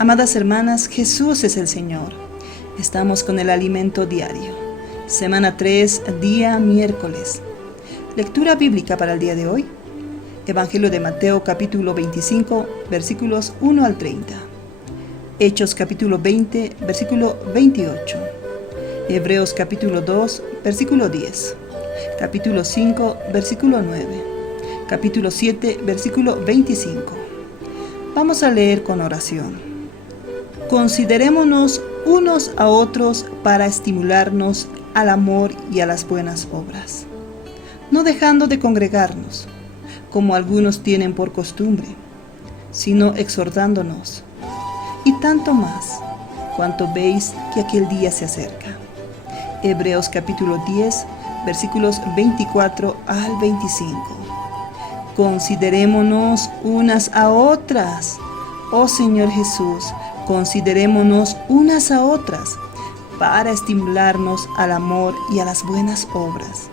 Amadas hermanas, Jesús es el Señor. Estamos con el alimento diario. Semana 3, día miércoles. Lectura bíblica para el día de hoy. Evangelio de Mateo capítulo 25, versículos 1 al 30. Hechos capítulo 20, versículo 28. Hebreos capítulo 2, versículo 10. Capítulo 5, versículo 9. Capítulo 7, versículo 25. Vamos a leer con oración. Considerémonos unos a otros para estimularnos al amor y a las buenas obras, no dejando de congregarnos, como algunos tienen por costumbre, sino exhortándonos, y tanto más, cuanto veis que aquel día se acerca. Hebreos capítulo 10, versículos 24 al 25. Considerémonos unas a otras, oh Señor Jesús, considerémonos unas a otras para estimularnos al amor y a las buenas obras,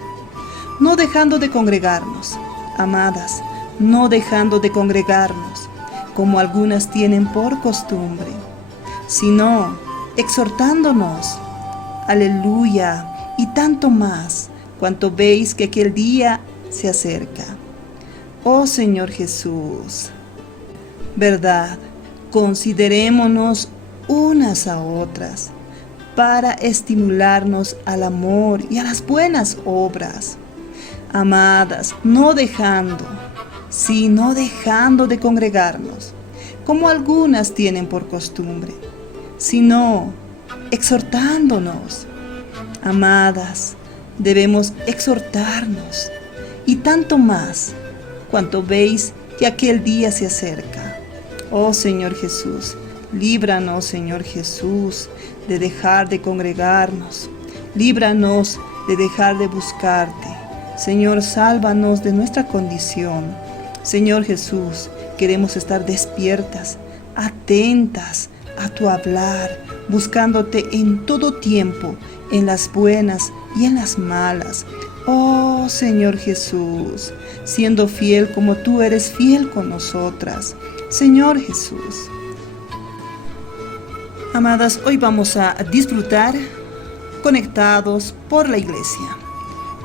no dejando de congregarnos, amadas, no dejando de congregarnos, como algunas tienen por costumbre, sino exhortándonos, aleluya, y tanto más, cuanto veis que aquel día se acerca. Oh Señor Jesús, verdad, considerémonos unas a otras para estimularnos al amor y a las buenas obras. Amadas, no dejando de congregarnos, como algunas tienen por costumbre, sino exhortándonos. Amadas, debemos exhortarnos, y tanto más, cuanto veis que aquel día se acerca. Oh Señor Jesús, líbranos, Señor Jesús, de dejar de congregarnos. Líbranos de dejar de buscarte. Señor, sálvanos de nuestra condición. Señor Jesús, queremos estar despiertas, atentas a tu hablar, buscándote en todo tiempo, en las buenas y en las malas. Oh Señor Jesús, siendo fiel como tú eres fiel con nosotras. Señor Jesús. Amadas, hoy vamos a disfrutar conectados por la iglesia,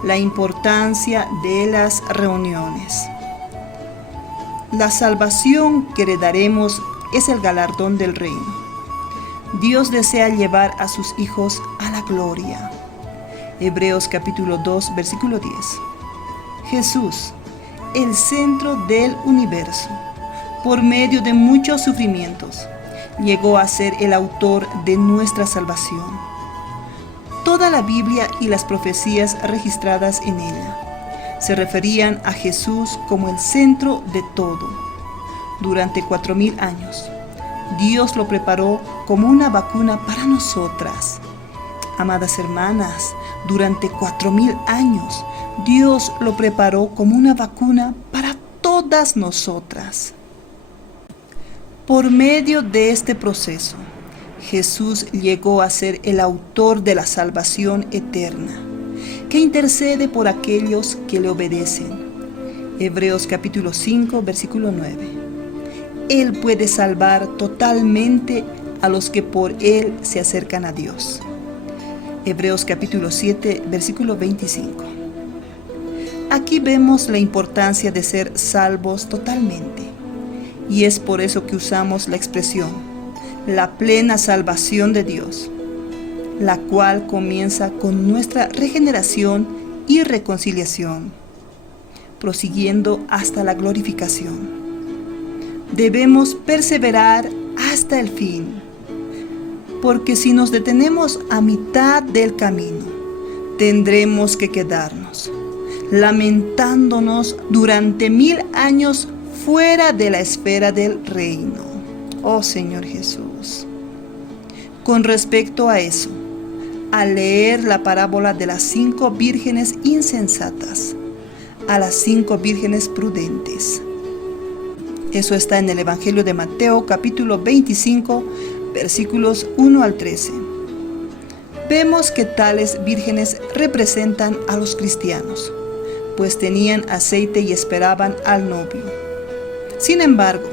la importancia de las reuniones. La salvación que heredaremos es el galardón del reino. Dios desea llevar a sus hijos a la gloria. Hebreos capítulo 2, versículo 10. Jesús, el centro del universo, por medio de muchos sufrimientos, llegó a ser el autor de nuestra salvación. Toda la Biblia y las profecías registradas en ella se referían a Jesús como el centro de todo. Durante 4000 años, Dios lo preparó como una vacuna para nosotras. Amadas hermanas, durante 4000 años, Dios lo preparó como una vacuna para todas nosotras. Por medio de este proceso, Jesús llegó a ser el autor de la salvación eterna, que intercede por aquellos que le obedecen. Hebreos capítulo 5, versículo 9. Él puede salvar totalmente a los que por Él se acercan a Dios. Hebreos capítulo 7, versículo 25. Aquí vemos la importancia de ser salvos totalmente. Y es por eso que usamos la expresión, la plena salvación de Dios, la cual comienza con nuestra regeneración y reconciliación, prosiguiendo hasta la glorificación. Debemos perseverar hasta el fin, porque si nos detenemos a mitad del camino, tendremos que quedarnos, lamentándonos durante 1000 años fuera de la esfera del reino. Oh Señor Jesús. Con respecto a eso, al leer la parábola de las 5 vírgenes insensatas, a las 5 vírgenes prudentes. Eso está en el Evangelio de Mateo capítulo 25, versículos 1 al 13. Vemos que tales vírgenes representan a los cristianos, pues tenían aceite y esperaban al novio. Sin embargo,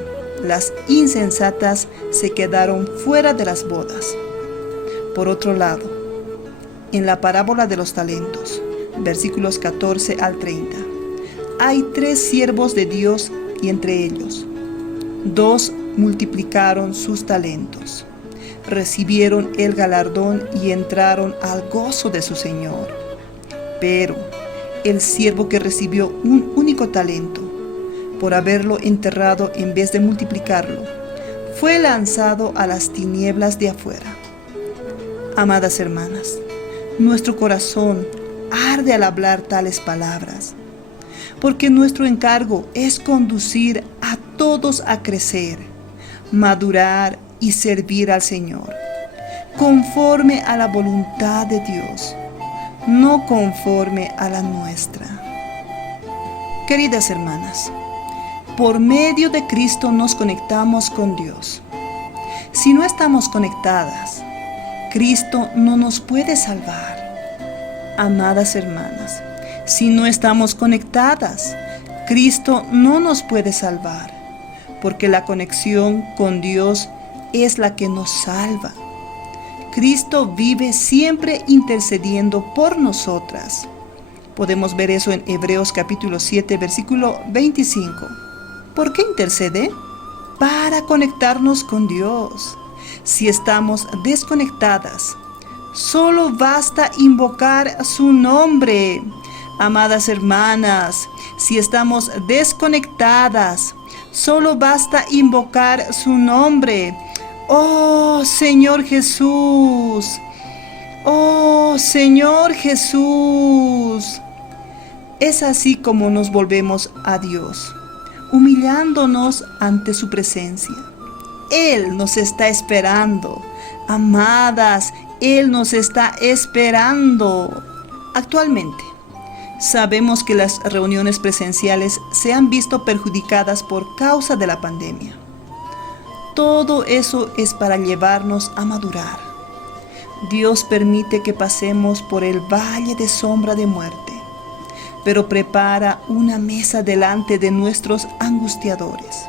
las insensatas se quedaron fuera de las bodas. Por otro lado, en la parábola de los talentos, versículos 14 al 30, hay 3 siervos de Dios y entre ellos 2 multiplicaron sus talentos, recibieron el galardón y entraron al gozo de su Señor. Pero el siervo que recibió un único talento, por haberlo enterrado en vez de multiplicarlo, fue lanzado a las tinieblas de afuera. Amadas hermanas, nuestro corazón arde al hablar tales palabras, porque nuestro encargo es conducir a todos a crecer, madurar y servir al Señor, conforme a la voluntad de Dios, no conforme a la nuestra. Queridas hermanas, por medio de Cristo nos conectamos con Dios. Si no estamos conectadas, Cristo no nos puede salvar. Amadas hermanas, si no estamos conectadas, Cristo no nos puede salvar, porque la conexión con Dios es la que nos salva. Cristo vive siempre intercediendo por nosotras. Podemos ver eso en Hebreos capítulo 7, versículo 25. ¿Por qué intercede? Para conectarnos con Dios. Si estamos desconectadas, solo basta invocar su nombre. Amadas hermanas, si estamos desconectadas, solo basta invocar su nombre. ¡Oh, Señor Jesús! ¡Oh, Señor Jesús! Es así como nos volvemos a Dios, humillándonos ante su presencia. Él nos está esperando. Amadas, Él nos está esperando. Actualmente, sabemos que las reuniones presenciales se han visto perjudicadas por causa de la pandemia. Todo eso es para llevarnos a madurar. Dios permite que pasemos por el valle de sombra de muerte, pero prepara una mesa delante de nuestros angustiadores.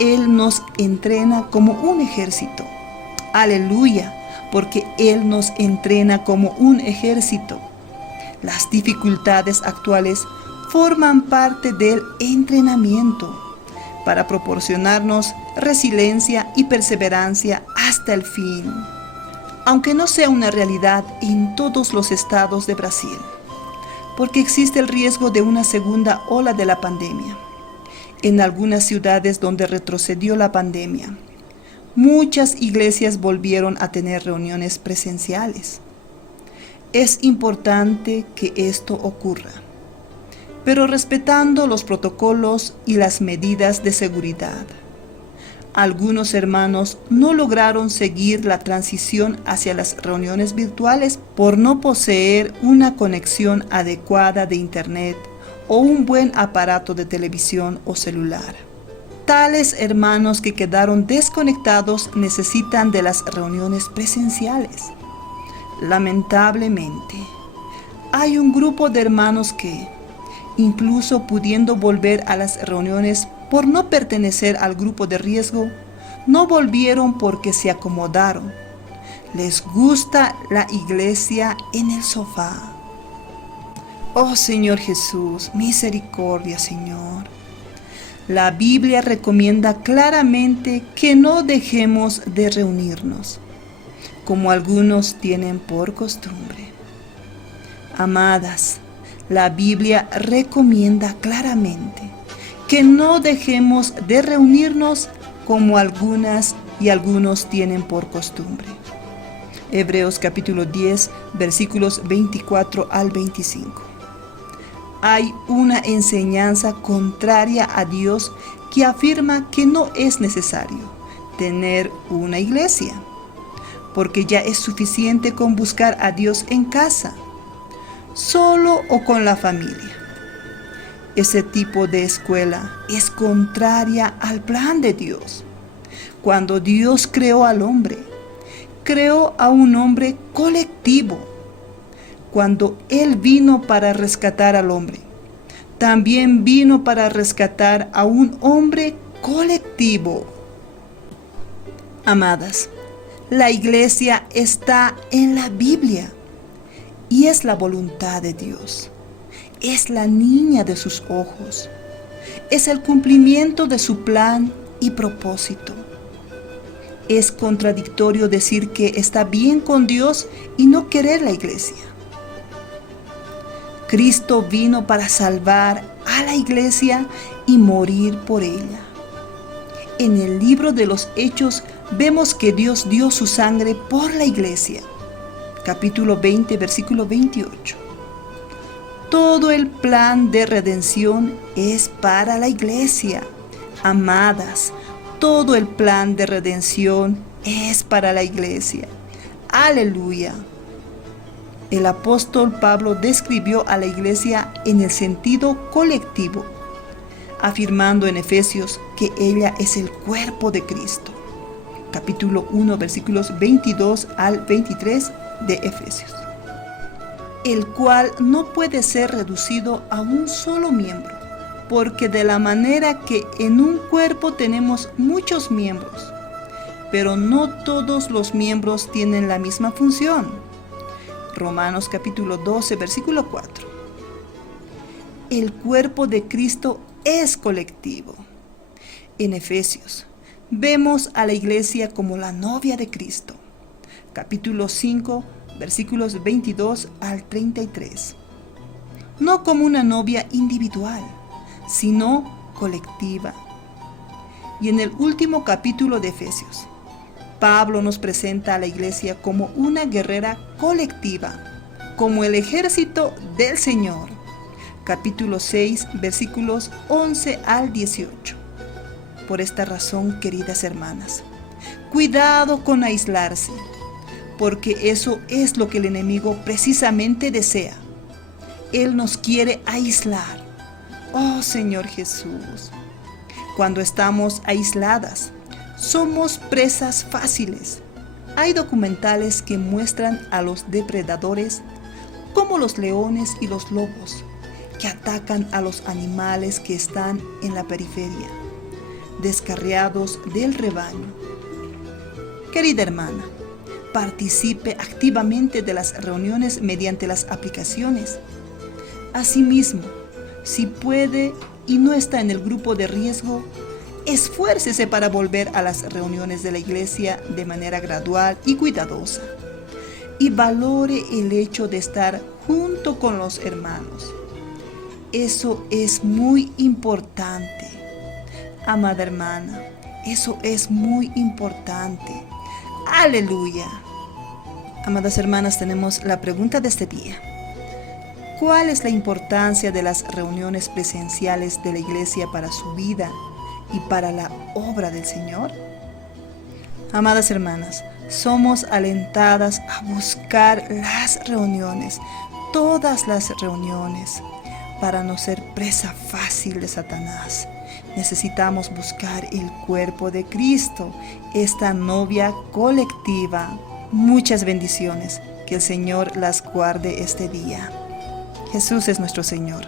Él nos entrena como un ejército. Aleluya, porque Él nos entrena como un ejército. Las dificultades actuales forman parte del entrenamiento para proporcionarnos resiliencia y perseverancia hasta el fin. Aunque no sea una realidad en todos los estados de Brasil, porque existe el riesgo de una segunda ola de la pandemia. En algunas ciudades donde retrocedió la pandemia, muchas iglesias volvieron a tener reuniones presenciales. Es importante que esto ocurra, pero respetando los protocolos y las medidas de seguridad. Algunos hermanos no lograron seguir la transición hacia las reuniones virtuales por no poseer una conexión adecuada de internet o un buen aparato de televisión o celular. Tales hermanos que quedaron desconectados necesitan de las reuniones presenciales. Lamentablemente, hay un grupo de hermanos que, incluso pudiendo volver a las reuniones por no pertenecer al grupo de riesgo, no volvieron porque se acomodaron. Les gusta la iglesia en el sofá. Oh Señor Jesús, misericordia, Señor. La Biblia recomienda claramente que no dejemos de reunirnos, como algunos tienen por costumbre. Amadas, la Biblia recomienda claramente que no dejemos de reunirnos como algunas y algunos tienen por costumbre. Hebreos capítulo 10, versículos 24 al 25. Hay una enseñanza contraria a Dios que afirma que no es necesario tener una iglesia, porque ya es suficiente con buscar a Dios en casa, solo o con la familia. Ese tipo de escuela es contraria al plan de Dios. Cuando Dios creó al hombre, creó a un hombre colectivo. Cuando Él vino para rescatar al hombre, también vino para rescatar a un hombre colectivo. Amadas, la iglesia está en la Biblia y es la voluntad de Dios. Es la niña de sus ojos. Es el cumplimiento de su plan y propósito. Es contradictorio decir que está bien con Dios y no querer la iglesia. Cristo vino para salvar a la iglesia y morir por ella. En el libro de los Hechos vemos que Dios dio su sangre por la iglesia. Capítulo 20, versículo 28. Todo el plan de redención es para la iglesia. Amadas, todo el plan de redención es para la iglesia. Aleluya. El apóstol Pablo describió a la iglesia en el sentido colectivo, afirmando en Efesios que ella es el cuerpo de Cristo. Capítulo 1, versículos 22 al 23 de Efesios. El cual no puede ser reducido a un solo miembro, porque de la manera que en un cuerpo tenemos muchos miembros, pero no todos los miembros tienen la misma función. Romanos capítulo 12, versículo 4. El cuerpo de Cristo es colectivo. En Efesios vemos a la iglesia como la novia de Cristo. Capítulo 5, versículos 22 al 33. No como una novia individual, sino colectiva. Y en el último capítulo de Efesios, Pablo nos presenta a la iglesia como una guerrera colectiva, como el ejército del Señor. Capítulo 6, versículos 11 al 18. Por esta razón, queridas hermanas, cuidado con aislarse, porque eso es lo que el enemigo precisamente desea. Él nos quiere aislar. Oh Señor Jesús, cuando estamos aisladas, somos presas fáciles. Hay documentales que muestran a los depredadores como los leones y los lobos, que atacan a los animales que están en la periferia, descarriados del rebaño. Querida hermana, participe activamente de las reuniones mediante las aplicaciones. Asimismo, si puede y no está en el grupo de riesgo, esfuércese para volver a las reuniones de la iglesia de manera gradual y cuidadosa. Y valore el hecho de estar junto con los hermanos. Eso es muy importante. Amada hermana, eso es muy importante. ¡Aleluya! Amadas hermanas, tenemos la pregunta de este día. ¿Cuál es la importancia de las reuniones presenciales de la iglesia para su vida y para la obra del Señor? Amadas hermanas, somos alentadas a buscar las reuniones, todas las reuniones, para no ser presa fácil de Satanás. Necesitamos buscar el cuerpo de Cristo, esta novia colectiva. Muchas bendiciones. Que el Señor las guarde este día. Jesús es nuestro Señor.